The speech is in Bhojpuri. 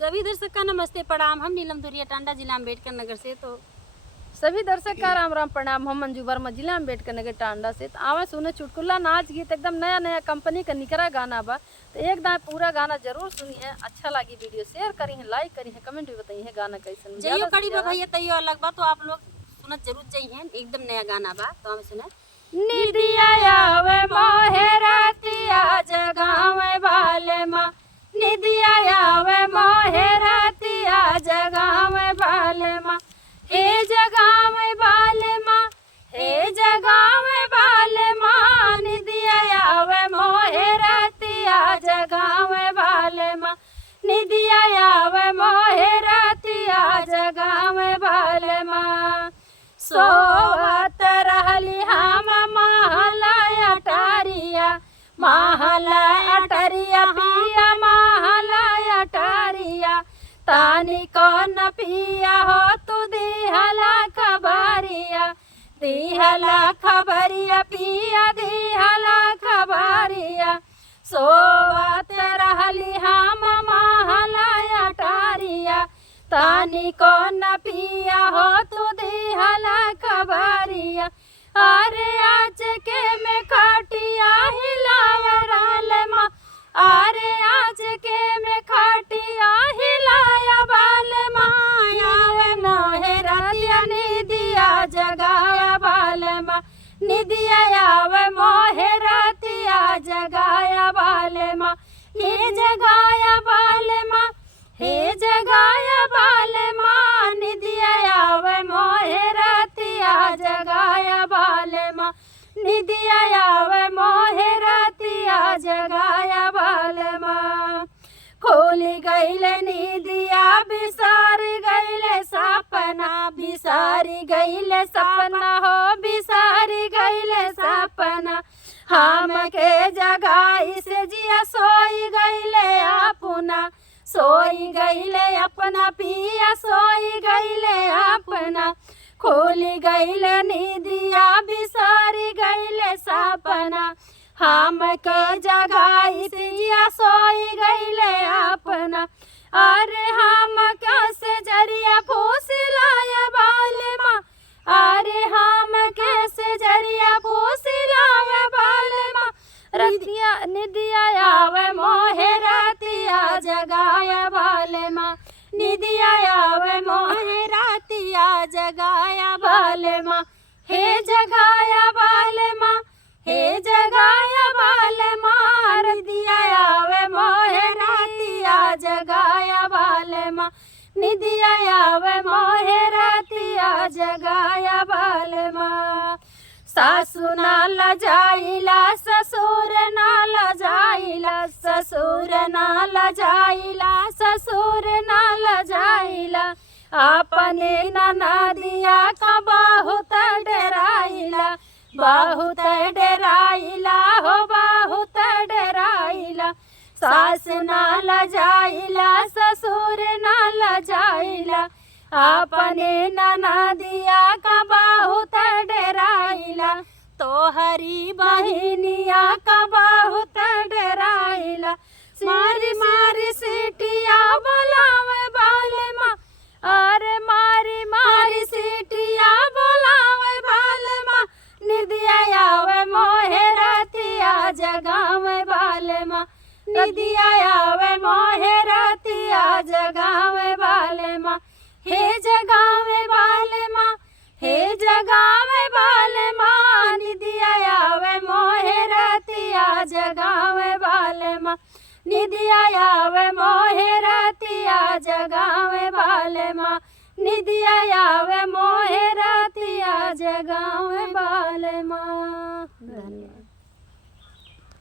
सभी दर्शक का नमस्ते प्रणाम। हम नीलम दुरिया टांडा जिला अम्बेडकर नगर से। तो सभी दर्शक का राम राम प्रणाम। हम मंजू वर्मा जिला अम्बेडकर नगर टांडा से। तो आवा सुने चुटकुला नाच गीत एकदम नया नया कंपनी का निकरा गाना बा। तो एक दाए पूरा गाना जरूर सुनिए, अच्छा लगी वीडियो शेयर करी है, लाइक करी है, कमेंट भी बताइए गाना कैसन जइयो कड़ी बा भैया तइयो अलग बा। तो आप लोग सुनत जरूर चाहिए, एकदम नया गाना बा। तो हम सुने निदिया आवे मोहे रातिया जगावे वाले माँ, निदिया आवे मोहे रातिया जगावे वाले माँ, हे जगावे वाले माँ, हे जगावे वाले माँ, निदिया आवे मोहे रातिया जगावे वाले माँ, निदिया आवे मोहे रातिया जगावे वाले माँ। सोवत रहली हम महला अटारिया, महला अटारिया पिया महला अटारिया, तानी कौन पिया हो तू दिहला खबरिया, दिहला खबरिया पिया दिहला खबरिया। सोवत रहली हम महला अटारिया, तानी कौन पिया हो तू दिहला खबरिया। अरे आज के में खटिया हिलावे राले माँ, अरे आज के में खटिया हिलाया बाले माँ, आवे नहे रातिया निदिया जगाया बाले माँ, निदिया आवे मोहे रातिया जगाया बाले माँ, ये जगाया बाले माँ, हे जगाया बाले माँ, निदिया आवे मोहे रातिया जगाया बाले माँ, निदिया आवे मोहे रातिया जगाया बाले माँ। खोली गईले निदिया बिसार गईले सपना, बिसारी गईले सपना हो बिसारी गईले सपना, हम के जगाई से जिया सोई गईले अपना, सोई गईले अपना पिया सोई गईले अपना। खोली गईले निदिया बिसारी गईले सपना, हम के जगाई सिया सोई गईले अपना। अरे हम कैसे जरिया फूसिलाया बाले माँ, अरे हम कैसे जरिया फूसिलाया बाले माँ, रतिया निदिया आवे मोहे रातिया जगाया बाले माँ, निदिया आवे मोहे रातिया जगाया बाले माँ, हे जगाया बाले माँ, हे जगाया बाले माँ, निदिया आवे मोहे रातिया जगाया बाले माँ, निदिया आवे मोहे रातिया जगाया बाले माँ। सासु नाल जाइला ससुर नाल जाइला, ससुर नाल जाइला ससुर नाल जाइला, अपने ननदिया का बहुत डराइला, बहुत डराइला हो बहुत डराइला। सास नाल जाइला ससुर नाल जाइला, अपने ननदिया का बहुत डराइला, तोहरी बहिनिया का बहुत डराइला। मारी मारी सीटिया बोलावे बाले माँ, अरे मारी मारी सीटिया बोलावे बाले माँ, निदिया आवे मोहे रातिया जगावे बाले माँ, निदिया आवे मोहे रातिया जगावे बाले माँ, हे जगावे बाले माँ, हे जगावे बाले माँ, निदिया आवे मोहे रातिया जगावे बाले माँ, निदिया आवे मोहे रातिया जगावे बाले माँ, निदिया आवे मोहे रातिया जगावे बाले माँ।